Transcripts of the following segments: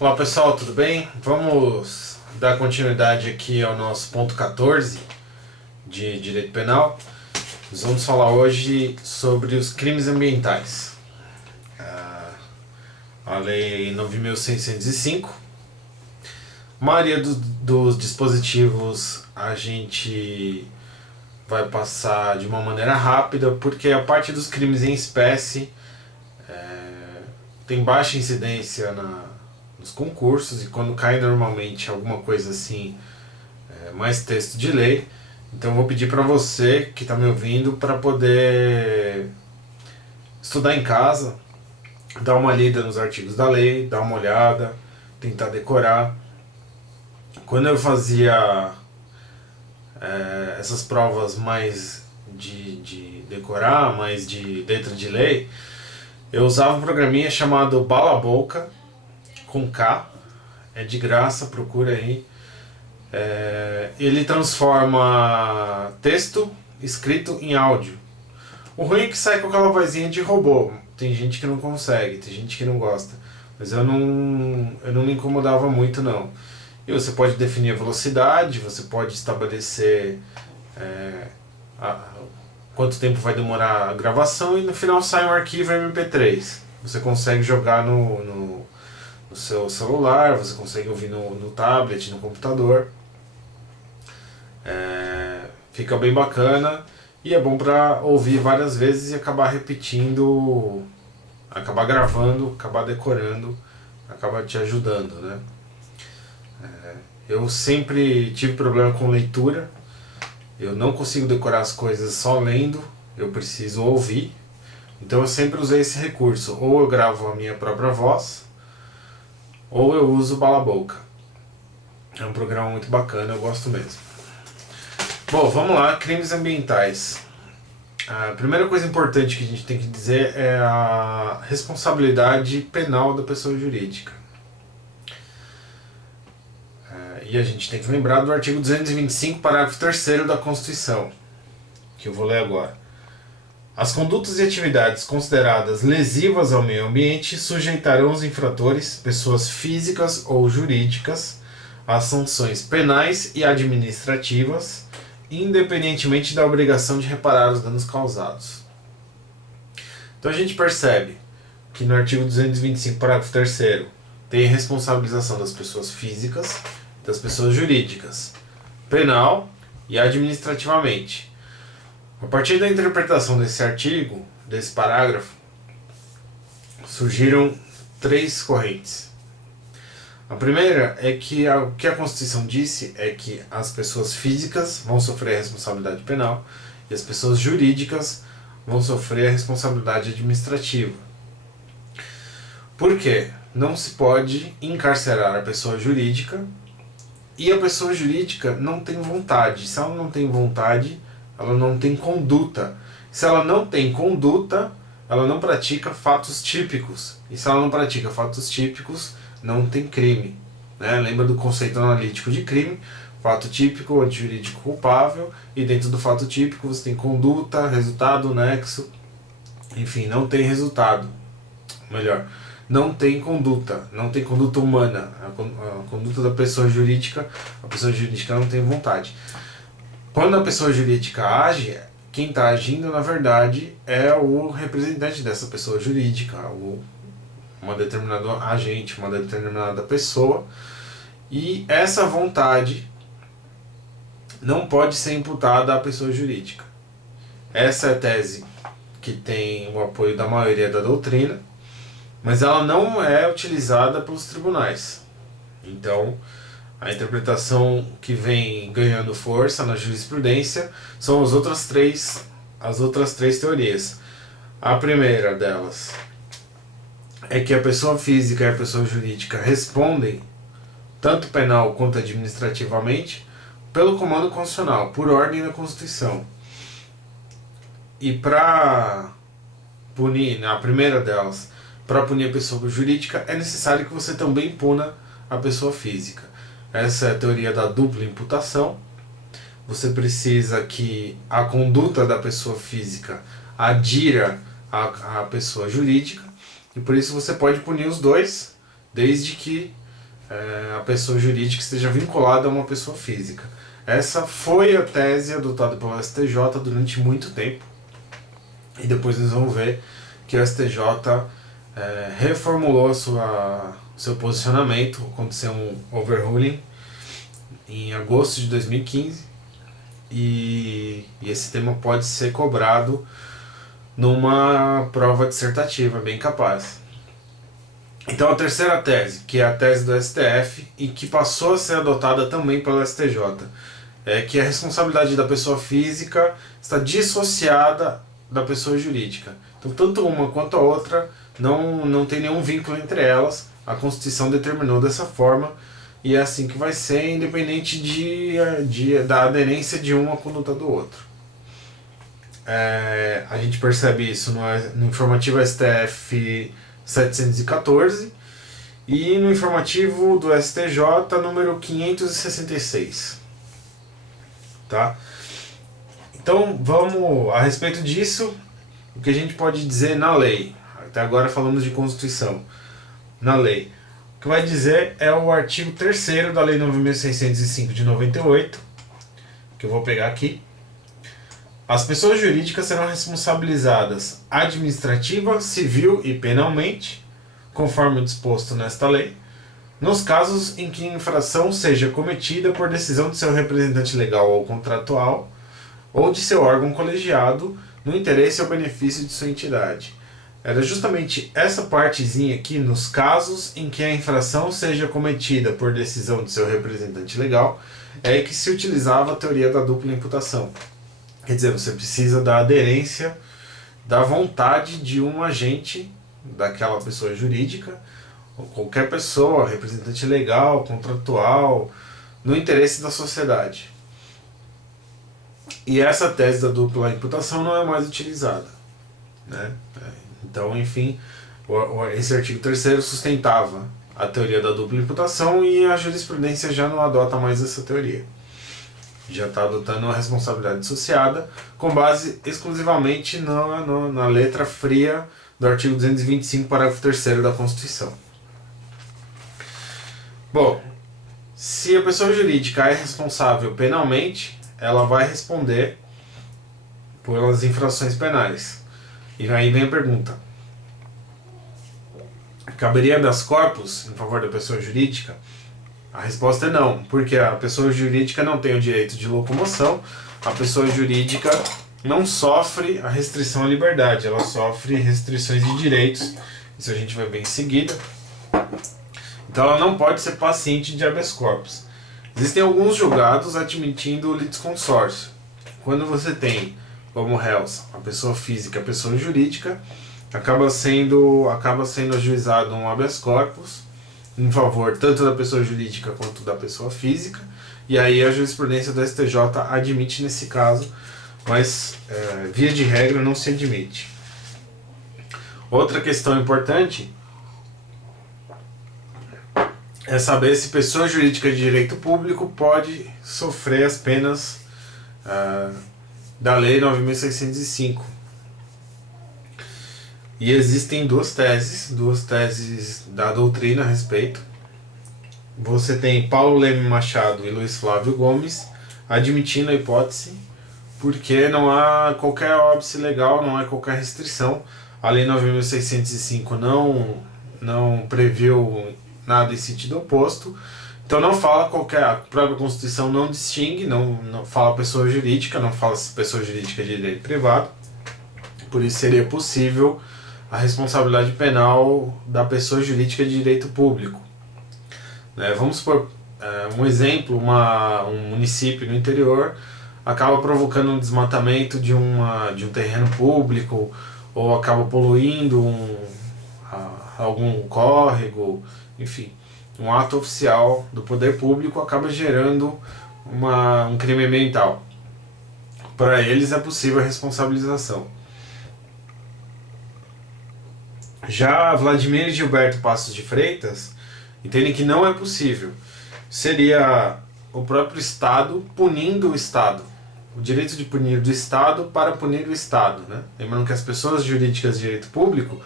Olá pessoal, tudo bem? Vamos dar continuidade aqui ao nosso ponto 14 de Direito Penal. Nós vamos falar hoje sobre os crimes ambientais. A Lei 9.605. A maioria dos dispositivos a gente vai passar de uma maneira rápida, porque a parte dos crimes em espécie tem baixa incidência nos concursos, e quando cai normalmente alguma coisa assim, mais texto de lei. Então eu vou pedir para você que está me ouvindo para poder estudar em casa, dar uma lida nos artigos da lei, dar uma olhada, tentar decorar. Quando eu fazia essas provas mais de decorar, mais de letra de lei, eu usava um programinha chamado Bala Boca, com K, é de graça, procura aí. Ele transforma texto escrito em áudio. O ruim é que sai com aquela vozinha de robô. Tem gente que não consegue, tem gente que não gosta. Mas eu não me incomodava muito não. E você pode definir a velocidade, você pode estabelecer quanto tempo vai demorar a gravação, e no final sai um arquivo MP3. Você consegue jogar no seu celular, você consegue ouvir no tablet, no computador. Fica bem bacana e é bom para ouvir várias vezes e acabar repetindo, acabar gravando, acabar decorando, acabar te ajudando, né? Eu sempre tive problema com leitura, eu não consigo decorar as coisas só lendo, eu preciso ouvir, então eu sempre usei esse recurso, ou eu gravo a minha própria voz, ou eu uso o Bala Boca. É um programa muito bacana, eu gosto mesmo. Bom, vamos lá, crimes ambientais. A primeira coisa importante que a gente tem que dizer é a responsabilidade penal da pessoa jurídica. E a gente tem que lembrar do artigo 225, parágrafo 3º da Constituição, que eu vou ler agora. As condutas e atividades consideradas lesivas ao meio ambiente sujeitarão os infratores, pessoas físicas ou jurídicas, às sanções penais e administrativas, independentemente da obrigação de reparar os danos causados. Então a gente percebe que no artigo 225, parágrafo 3º, tem a responsabilização das pessoas físicas e das pessoas jurídicas, penal e administrativamente. A partir da interpretação desse artigo, desse parágrafo, surgiram três correntes. A primeira é que o que a Constituição disse é que as pessoas físicas vão sofrer a responsabilidade penal e as pessoas jurídicas vão sofrer a responsabilidade administrativa. Por quê? Não se pode encarcerar a pessoa jurídica e a pessoa jurídica não tem vontade. Se ela não tem vontade, ela não tem conduta. Se ela não tem conduta, ela não pratica fatos típicos. E se ela não pratica fatos típicos, não tem crime, né? Lembra do conceito analítico de crime? Fato típico, antijurídico culpável, e dentro do fato típico você tem conduta, resultado, nexo, enfim, não tem resultado. Melhor, não tem conduta humana. A conduta da pessoa jurídica, a pessoa jurídica não tem vontade. Quando a pessoa jurídica age, quem está agindo na verdade é o representante dessa pessoa jurídica, uma determinada agente, uma determinada pessoa, e essa vontade não pode ser imputada à pessoa jurídica. Essa é a tese que tem o apoio da maioria da doutrina, mas ela não é utilizada pelos tribunais. Então, a interpretação que vem ganhando força na jurisprudência são as outras três teorias. A primeira delas é que a pessoa física e a pessoa jurídica respondem, tanto penal quanto administrativamente, pelo comando constitucional, por ordem da Constituição. E para punir, a primeira delas, para punir a pessoa jurídica, é necessário que você também puna a pessoa física. Essa é a teoria da dupla imputação. Você precisa que a conduta da pessoa física adira à pessoa jurídica, e por isso você pode punir os dois, desde que a pessoa jurídica esteja vinculada a uma pessoa física. Essa foi a tese adotada pelo STJ durante muito tempo. E depois nós vamos ver que o STJ reformulou seu posicionamento. Aconteceu um overruling em agosto de 2015 e esse tema pode ser cobrado numa prova dissertativa, bem capaz. Então a terceira tese, que é a tese do STF e que passou a ser adotada também pelo STJ, é que a responsabilidade da pessoa física está dissociada da pessoa jurídica. Então tanto uma quanto a outra não tem nenhum vínculo entre elas, a Constituição determinou dessa forma e é assim que vai ser, independente da aderência de uma à conduta do outro. A gente percebe isso no informativo STF 714 e no informativo do STJ número 566. Tá? Então vamos a respeito disso, o que a gente pode dizer na lei. Até agora falamos de Constituição. Na lei, o que vai dizer é o artigo 3º da Lei 9.605 de 98, que eu vou pegar aqui. As pessoas jurídicas serão responsabilizadas administrativa, civil e penalmente, conforme o disposto nesta lei, nos casos em que a infração seja cometida por decisão de seu representante legal ou contratual ou de seu órgão colegiado no interesse ou benefício de sua entidade. Era justamente essa partezinha aqui, nos casos em que a infração seja cometida por decisão de seu representante legal, é que se utilizava a teoria da dupla imputação. Quer dizer, você precisa da aderência, da vontade de um agente daquela pessoa jurídica, ou qualquer pessoa, representante legal, contratual, no interesse da sociedade. E essa tese da dupla imputação não é mais utilizada, né? Então, enfim, esse artigo 3º sustentava a teoria da dupla imputação e a jurisprudência já não adota mais essa teoria. Já está adotando a responsabilidade dissociada com base exclusivamente na letra fria do artigo 225, parágrafo 3º da Constituição. Bom, se a pessoa jurídica é responsável penalmente, ela vai responder pelas infrações penais. E aí vem a pergunta: caberia habeas corpus em favor da pessoa jurídica? A resposta é não, porque a pessoa jurídica não tem o direito de locomoção, a pessoa jurídica não sofre a restrição à liberdade, ela sofre restrições de direitos, isso a gente vai ver em seguida. Então ela não pode ser paciente de habeas corpus. Existem alguns julgados admitindo o litisconsórcio. Quando você tem como réus a pessoa física e a pessoa jurídica, acaba sendo ajuizado um habeas corpus em favor tanto da pessoa jurídica quanto da pessoa física, e aí a jurisprudência do STJ admite nesse caso, mas via de regra não se admite. Outra questão importante é saber se pessoa jurídica de direito público pode sofrer as penas da Lei 9.605. E existem duas teses da doutrina a respeito. Você tem Paulo Leme Machado e Luiz Flávio Gomes admitindo a hipótese, porque não há qualquer óbice legal, não há qualquer restrição. A Lei 9.605 não previu nada em sentido oposto. Então não fala a própria Constituição não distingue, não fala pessoa jurídica, não fala pessoa jurídica de direito privado. Por isso seria possível a responsabilidade penal da pessoa jurídica de direito público. Vamos supor um exemplo, um município no interior acaba provocando um desmatamento de um terreno público, ou acaba poluindo algum córrego, enfim, um ato oficial do poder público acaba gerando um crime ambiental. Para eles é possível a responsabilização. Já Vladimir e Gilberto Passos de Freitas entendem que não é possível. Seria o próprio Estado punindo o Estado. O direito de punir do Estado para punir o Estado, né? Lembrando que as pessoas jurídicas de direito público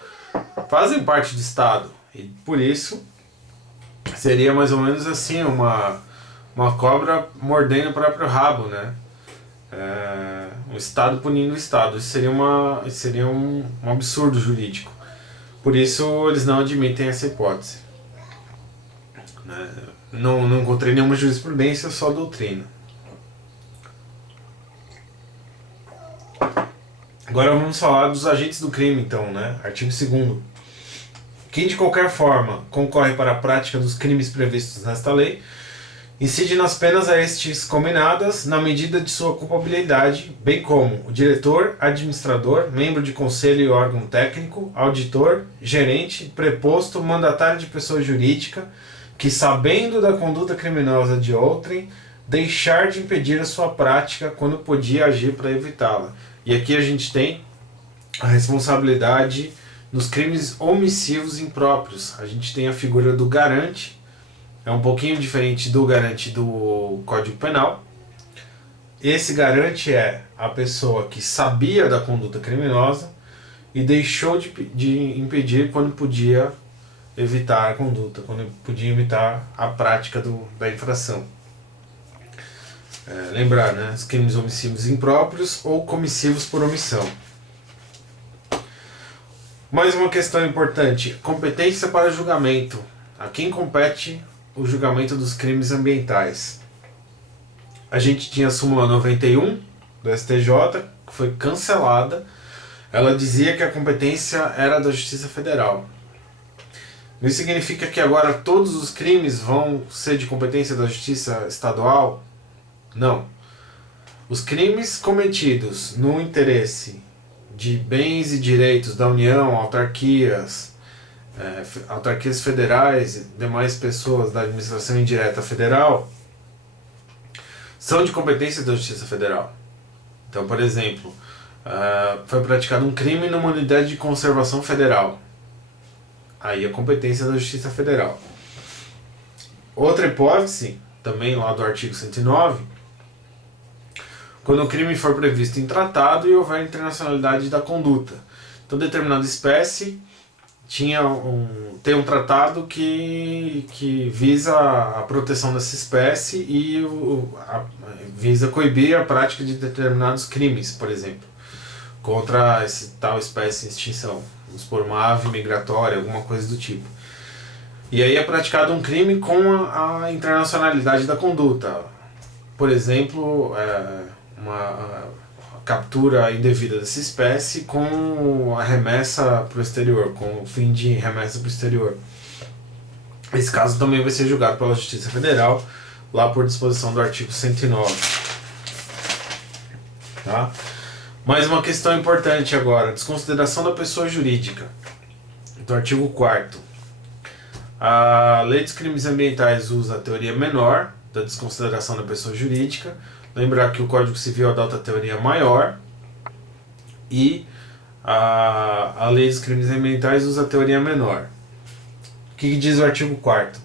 fazem parte do Estado e, por isso, Seria mais ou menos assim, uma cobra mordendo o próprio rabo, né? O Estado punindo o Estado. Isso seria um absurdo jurídico. Por isso eles não admitem essa hipótese. Né? Não encontrei nenhuma jurisprudência, só doutrina. Agora vamos falar dos agentes do crime, então, né? Artigo 2º. Quem de qualquer forma concorre para a prática dos crimes previstos nesta lei, incide nas penas a estes combinadas na medida de sua culpabilidade, bem como o diretor, administrador, membro de conselho e órgão técnico, auditor, gerente, preposto, mandatário de pessoa jurídica, que sabendo da conduta criminosa de outrem, deixar de impedir a sua prática quando podia agir para evitá-la. E aqui a gente tem a responsabilidade nos crimes omissivos impróprios. A gente tem a figura do garante, é um pouquinho diferente do garante do Código Penal. Esse garante é a pessoa que sabia da conduta criminosa e deixou de impedir quando podia evitar a conduta, quando podia evitar a prática da infração. Lembrar, né? Os crimes omissivos impróprios ou comissivos por omissão. Mais uma questão importante: competência para julgamento. A quem compete o julgamento dos crimes ambientais? A gente tinha a súmula 91 do STJ, que foi cancelada. Ela dizia que a competência era da Justiça Federal. Isso significa que agora todos os crimes vão ser de competência da Justiça Estadual? Não. Os crimes cometidos no interesse de bens e direitos da União, autarquias federais e demais pessoas da administração indireta federal são de competência da Justiça Federal. Então, por exemplo, foi praticado um crime numa unidade de conservação federal. Aí a competência da Justiça Federal. Outra hipótese, também lá do artigo 109, quando o crime for previsto em tratado e houver internacionalidade da conduta. Então, determinada espécie tem um tratado que visa a proteção dessa espécie e visa coibir a prática de determinados crimes, por exemplo, contra essa tal espécie em extinção. Vamos supor, uma ave migratória, alguma coisa do tipo. E aí é praticado um crime com a internacionalidade da conduta. Por exemplo, uma captura indevida dessa espécie com a remessa para o exterior, com o fim de remessa para o exterior. Esse caso também vai ser julgado pela Justiça Federal, lá por disposição do artigo 109. Tá? Mais uma questão importante agora, desconsideração da pessoa jurídica, do artigo 4º. A Lei dos Crimes Ambientais usa a teoria menor da desconsideração da pessoa jurídica. Lembrar que o Código Civil adota a teoria maior e a Lei dos Crimes Ambientais usa a teoria menor. O que diz o artigo 4º?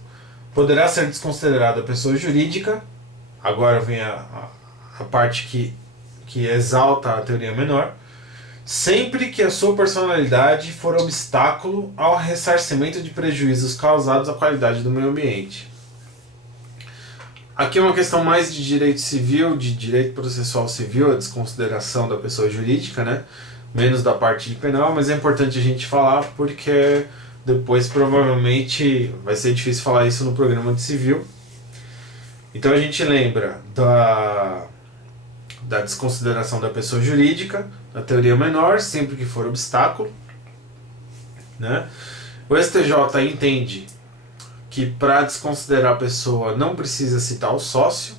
Poderá ser desconsiderada a pessoa jurídica, agora vem a parte que exalta a teoria menor, sempre que a sua personalidade for obstáculo ao ressarcimento de prejuízos causados à qualidade do meio ambiente. Aqui é uma questão mais de direito civil, de direito processual civil, a desconsideração da pessoa jurídica, né? Menos da parte de penal, mas é importante a gente falar porque depois provavelmente vai ser difícil falar isso no programa de civil. Então a gente lembra da desconsideração da pessoa jurídica, da teoria menor, sempre que for obstáculo, né? O STJ entende que para desconsiderar a pessoa não precisa citar o sócio.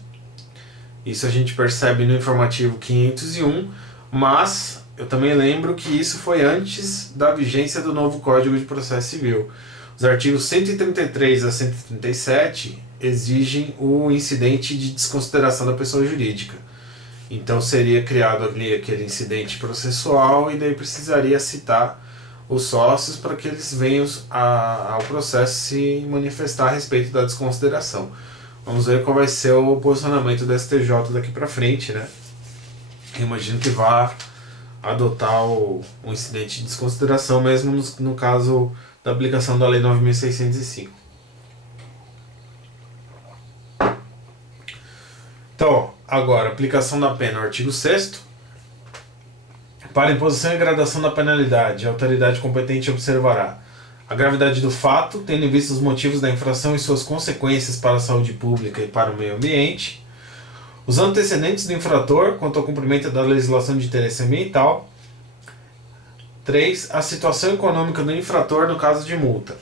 Isso a gente percebe no informativo 501, mas eu também lembro que isso foi antes da vigência do novo Código de Processo Civil. Os artigos 133 a 137 exigem o incidente de desconsideração da pessoa jurídica. Então seria criado ali aquele incidente processual e daí precisaria citar os sócios para que eles venham ao processo se manifestar a respeito da desconsideração. Vamos ver qual vai ser o posicionamento do STJ daqui para frente, né? Eu imagino que vá adotar o incidente de desconsideração, mesmo no caso da aplicação da Lei 9.605. Então, agora, aplicação da pena, o artigo 6º. Para imposição e gradação da penalidade, a autoridade competente observará a gravidade do fato, tendo em vista os motivos da infração e suas consequências para a saúde pública e para o meio ambiente, os antecedentes do infrator quanto ao cumprimento da legislação de interesse ambiental. 3. A situação econômica do infrator no caso de multa.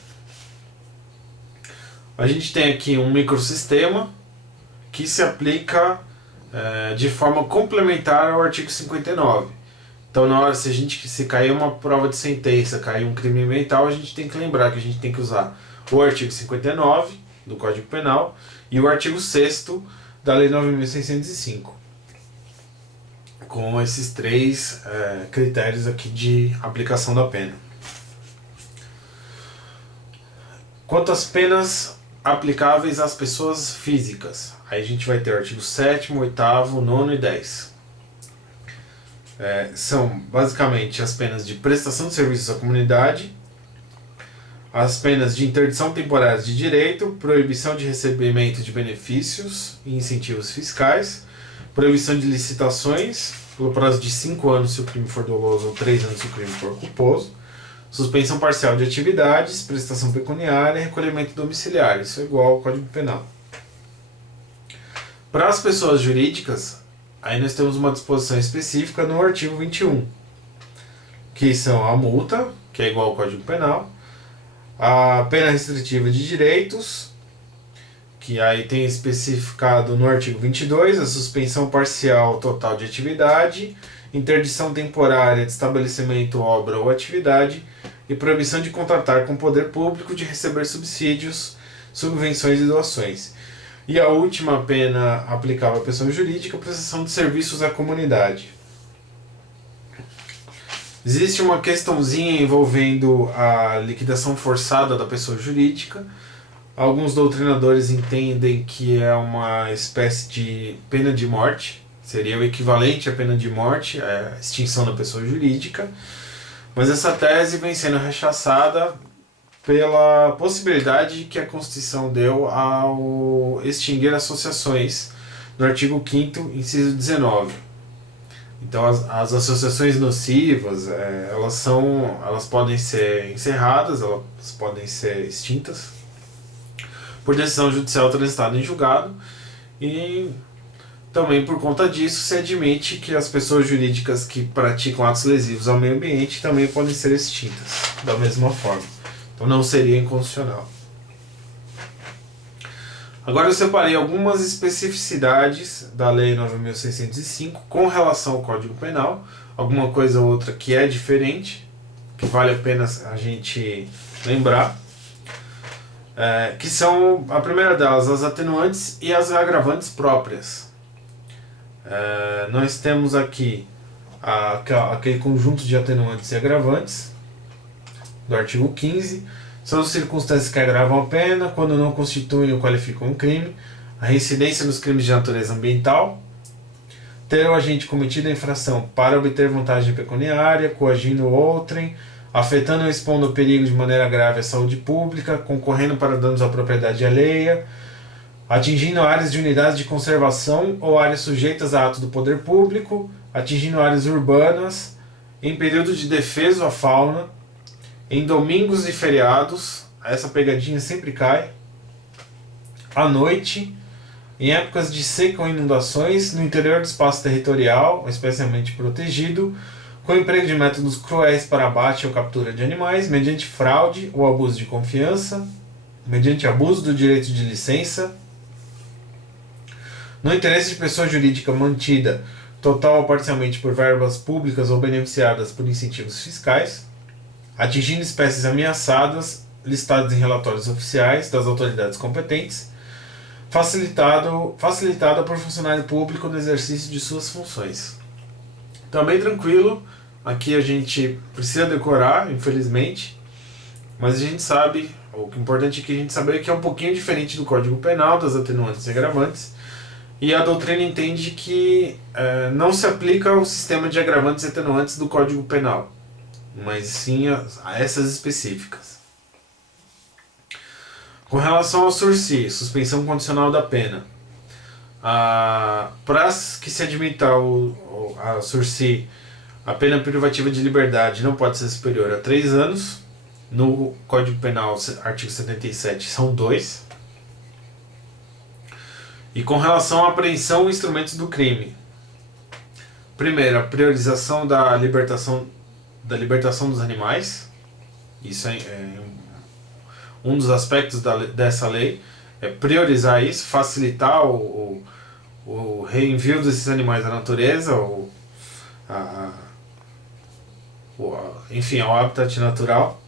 A gente tem aqui um microsistema que se aplica de forma complementar ao artigo 59. Então, na hora, se cair uma prova de sentença, cair um crime ambiental, a gente tem que lembrar que a gente tem que usar o artigo 59 do Código Penal e o artigo 6º da Lei 9.605, com esses três critérios aqui de aplicação da pena. Quanto às penas aplicáveis às pessoas físicas, aí a gente vai ter o artigo 7º, 8º, 9º e 10. São basicamente as penas de prestação de serviços à comunidade, as penas de interdição temporária de direito, proibição de recebimento de benefícios e incentivos fiscais, proibição de licitações pelo prazo de 5 anos se o crime for doloso ou 3 anos se o crime for culposo, suspensão parcial de atividades, prestação pecuniária e recolhimento domiciliar. Isso é igual ao Código Penal. Para as pessoas jurídicas, aí nós temos uma disposição específica no artigo 21, que são a multa, que é igual ao Código Penal, a pena restritiva de direitos, que aí tem especificado no artigo 22, a suspensão parcial total de atividade, interdição temporária de estabelecimento, obra ou atividade e proibição de contratar com o poder público, de receber subsídios, subvenções e doações. E a última pena aplicável à pessoa jurídica, prestação de serviços à comunidade. Existe uma questãozinha envolvendo a liquidação forçada da pessoa jurídica. Alguns doutrinadores entendem que é uma espécie de pena de morte, seria o equivalente à pena de morte, a extinção da pessoa jurídica, mas essa tese vem sendo rechaçada pela possibilidade que a Constituição deu ao extinguir associações no artigo 5º, inciso 19. Então as associações nocivas, elas podem ser encerradas, elas podem ser extintas por decisão judicial transitada em julgado, e também por conta disso se admite que as pessoas jurídicas que praticam atos lesivos ao meio ambiente também podem ser extintas da mesma forma. Então não seria inconstitucional. Agora eu separei algumas especificidades da Lei 9.605 com relação ao Código Penal, alguma coisa ou outra que é diferente, que vale a pena a gente lembrar, que são, a primeira delas, as atenuantes e as agravantes próprias. Nós temos aqui aquele conjunto de atenuantes e agravantes do artigo 15, são as circunstâncias que agravam a pena quando não constituem ou qualificam um crime, a reincidência nos crimes de natureza ambiental, ter o agente cometido a infração para obter vantagem pecuniária, coagindo outrem, afetando ou expondo o perigo de maneira grave à saúde pública, concorrendo para danos à propriedade alheia, atingindo áreas de unidades de conservação ou áreas sujeitas a atos do poder público, atingindo áreas urbanas, em período de defesa à fauna, em domingos e feriados, essa pegadinha sempre cai, à noite, em épocas de seca ou inundações, no interior do espaço territorial, especialmente protegido, com emprego de métodos cruéis para abate ou captura de animais, mediante fraude ou abuso de confiança, mediante abuso do direito de licença, no interesse de pessoa jurídica mantida, total ou parcialmente por verbas públicas ou beneficiadas por incentivos fiscais, atingindo espécies ameaçadas, listadas em relatórios oficiais das autoridades competentes, facilitada por funcionário público no exercício de suas funções. Também tranquilo, aqui a gente precisa decorar, infelizmente, mas a gente sabe, o que é importante aqui a gente saber que é um pouquinho diferente do Código Penal, das atenuantes e agravantes, e a doutrina entende que não se aplica o sistema de agravantes e atenuantes do Código Penal, mas sim a essas específicas. Com relação ao sursi, suspensão condicional da pena, Para que se admita a sursi, a pena privativa de liberdade não pode ser superior a 3 anos. No Código Penal, artigo 77, são 2. E com relação à apreensão e instrumentos do crime. Primeiro, a priorização da libertação dos animais. Isso é um dos aspectos dessa lei. É priorizar isso, facilitar o reenvio desses animais à natureza, enfim, ao habitat natural.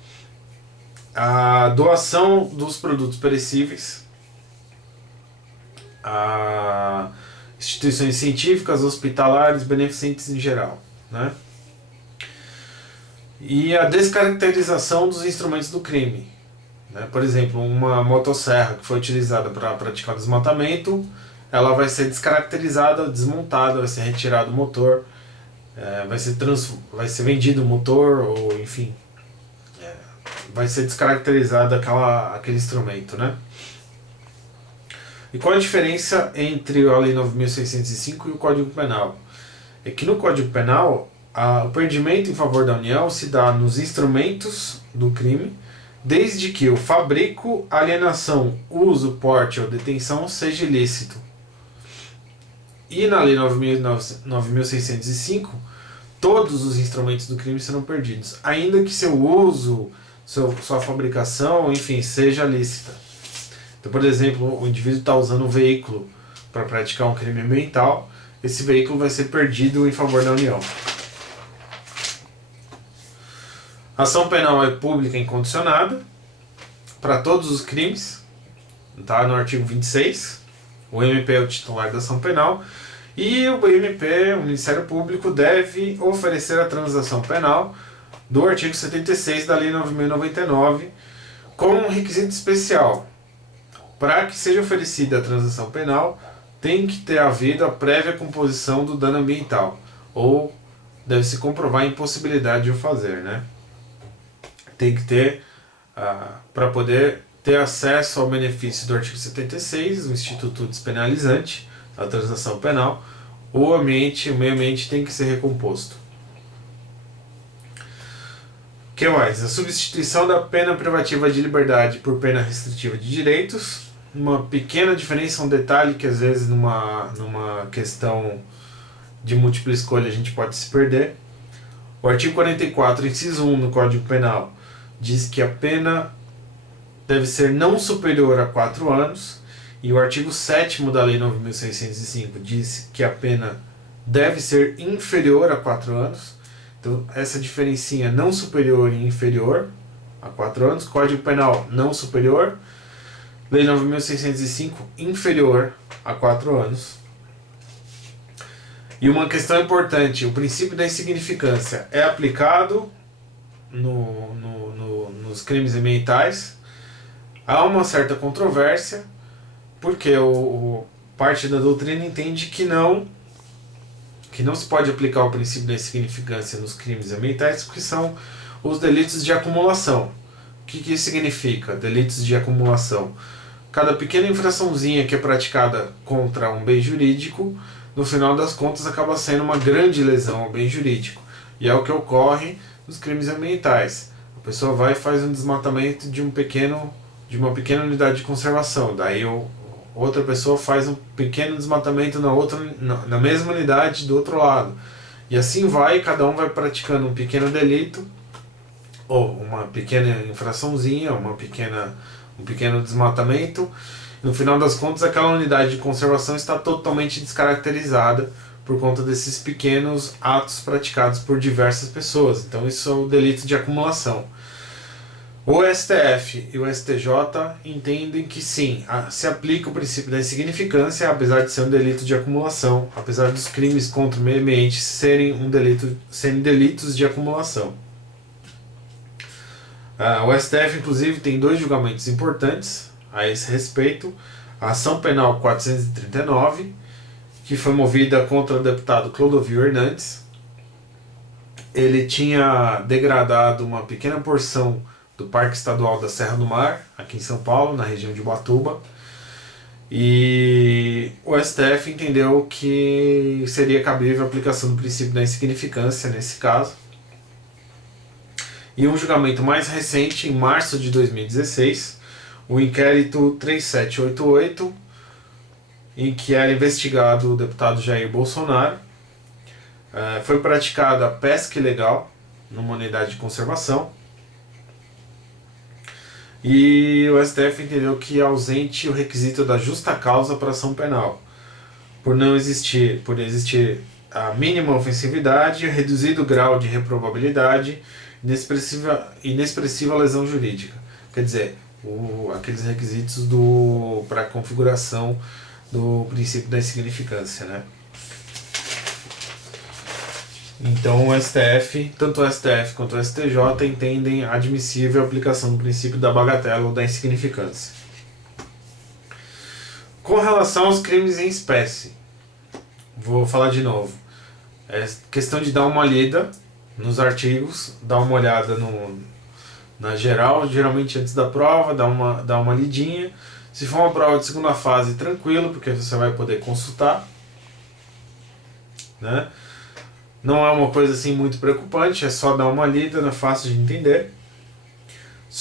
A doação dos produtos perecíveis a instituições científicas, hospitalares, beneficentes em geral, né? E a descaracterização dos instrumentos do crime, né? Por exemplo, uma motosserra que foi utilizada para praticar desmatamento, ela vai ser descaracterizada, desmontada, vai ser retirado o motor, vai ser vendido o motor, ou enfim, vai ser descaracterizado aquele instrumento, né? E qual a diferença entre a Lei 9.605 e o Código Penal? É que no Código Penal, o perdimento em favor da União se dá nos instrumentos do crime, desde que o fabrico, alienação, uso, porte ou detenção seja ilícito. E na Lei 9.605, todos os instrumentos do crime serão perdidos, ainda que seu uso, sua fabricação, enfim, seja lícita. Então, por exemplo, o indivíduo está usando um veículo para praticar um crime ambiental, esse veículo vai ser perdido em favor da União. A ação penal é pública e incondicionada para todos os crimes, tá? No artigo 26, o MP é o titular da ação penal, e o MP, o Ministério Público, deve oferecer a transação penal do artigo 76 da Lei 9.099 com um requisito especial. Para que seja oferecida a transação penal, tem que ter havido a prévia composição do dano ambiental, ou deve-se comprovar a impossibilidade de o fazer, né? Tem que ter, para poder ter acesso ao benefício do artigo 76, o Instituto Despenalizante, a transação penal, o meio ambiente tem que ser recomposto. O que mais? A substituição da pena privativa de liberdade por pena restritiva de direitos. Uma pequena diferença, um detalhe que às vezes numa questão de múltipla escolha a gente pode se perder. O artigo 44, inciso 1 no Código Penal, diz que a pena deve ser não superior a 4 anos, e o artigo 7º da Lei 9.605 diz que a pena deve ser inferior a 4 anos. Então, essa diferencinha não superior e inferior a 4 anos, Código Penal não superior, Lei 9.605 inferior a 4 anos. E uma questão importante, o princípio da insignificância é aplicado nos crimes ambientais. Há uma certa controvérsia, porque parte da doutrina entende que não se pode aplicar o princípio da insignificância nos crimes ambientais, porque são os delitos de acumulação. O que isso significa, delitos de acumulação? Cada pequena infraçãozinha que é praticada contra um bem jurídico, no final das contas acaba sendo uma grande lesão ao bem jurídico. E é o que ocorre nos crimes ambientais. A pessoa vai e faz um desmatamento de uma pequena unidade de conservação. Daí outra pessoa faz um pequeno desmatamento na mesma unidade do outro lado. E assim vai, cada um vai praticando um pequeno delito, ou uma pequena infraçãozinha, um pequeno desmatamento. No final das contas, aquela unidade de conservação está totalmente descaracterizada por conta desses pequenos atos praticados por diversas pessoas. Então isso é o delito de acumulação. O STF e o STJ entendem que sim, se aplica o princípio da insignificância, apesar de ser um delito de acumulação, apesar dos crimes contra o meio ambiente serem delitos de acumulação. O STF, inclusive, tem 2 julgamentos importantes a esse respeito. A ação penal 439, que foi movida contra o deputado Clodovil Hernandes. Ele tinha degradado uma pequena porção do Parque Estadual da Serra do Mar, aqui em São Paulo, na região de Ubatuba. E o STF entendeu que seria cabível a aplicação do princípio da insignificância nesse caso. E um julgamento mais recente, em março de 2016, o inquérito 3788, em que era investigado o deputado Jair Bolsonaro, foi praticada a pesca ilegal numa unidade de conservação. E o STF entendeu que é ausente o requisito da justa causa para ação penal, por existir a mínima ofensividade, reduzido grau de reprovabilidade, inexpressiva lesão jurídica. Quer dizer, aqueles requisitos para a configuração do princípio da insignificância, né? Então o STF, tanto o STF quanto o STJ entendem admissível a aplicação do princípio da bagatela ou da insignificância. Com relação aos crimes em espécie, vou falar de novo. É questão de dar uma lida nos artigos, dar uma olhada na geral, geralmente antes da prova, dar uma lidinha. Se for uma prova de segunda fase, tranquilo, porque você vai poder consultar, né? Não é uma coisa assim muito preocupante, é só dar uma lida, é fácil de entender.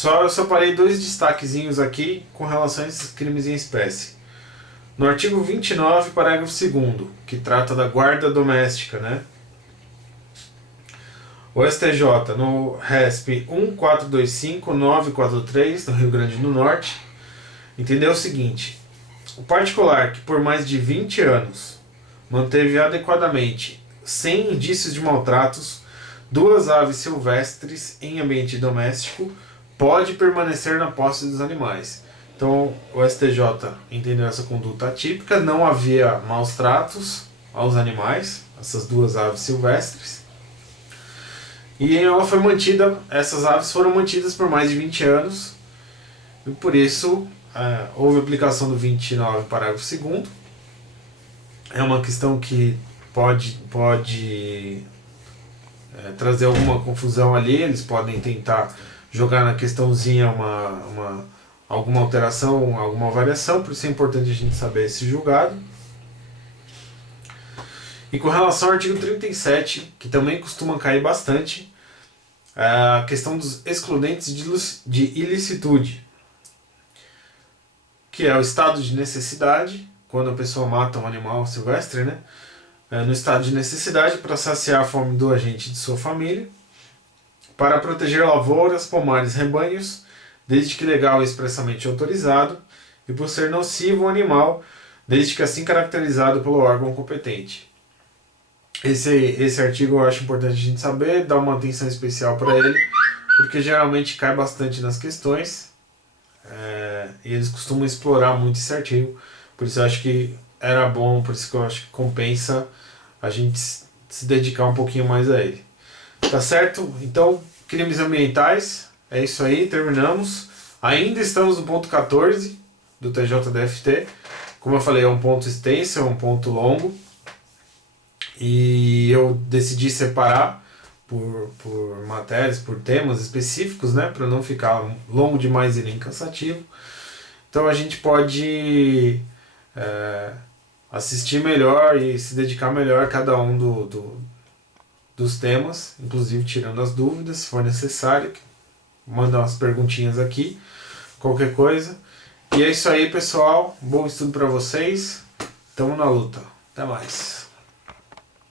Eu separei 2 destaquezinhos aqui com relação a esses crimes em espécie. No artigo 29, parágrafo 2º, que trata da guarda doméstica, né? O STJ, no RESP 1425943, do Rio Grande do Norte, entendeu o seguinte: o particular que por mais de 20 anos manteve adequadamente, sem indícios de maltratos, 2 aves silvestres em ambiente doméstico, pode permanecer na posse dos animais. Então, o STJ entendeu essa conduta atípica, não havia maus tratos aos animais, essas 2 aves silvestres, e essas aves foram mantidas por mais de 20 anos, e por isso houve aplicação do 29, parágrafo 2º. É uma questão que pode trazer alguma confusão ali, eles podem tentar jogar na questãozinha alguma alteração, alguma variação, por isso é importante a gente saber esse julgado. E com relação ao artigo 37, que também costuma cair bastante, a questão dos excludentes de ilicitude, que é o estado de necessidade, quando a pessoa mata um animal silvestre, né? No estado de necessidade para saciar a fome do agente de sua família, para proteger lavouras, pomares, rebanhos, desde que legal e expressamente autorizado, e por ser nocivo ao animal, desde que assim caracterizado pelo órgão competente. Esse artigo eu acho importante a gente saber, dar uma atenção especial para ele, porque geralmente cai bastante nas questões, e eles costumam explorar muito esse artigo, por isso eu acho que era bom, por isso que eu acho que compensa a gente se dedicar um pouquinho mais a ele. Tá certo? Então, crimes ambientais, é isso aí, terminamos. Ainda estamos no ponto 14 do TJDFT. Como eu falei, é um ponto extenso, é um ponto longo. E eu decidi separar por matérias, por temas específicos, né? Para não ficar longo demais e nem cansativo. Então a gente pode assistir melhor e se dedicar melhor a cada um dos temas, inclusive tirando as dúvidas, se for necessário. Manda umas perguntinhas aqui, qualquer coisa. E é isso aí, pessoal. Bom estudo para vocês. Tamo na luta. Até mais.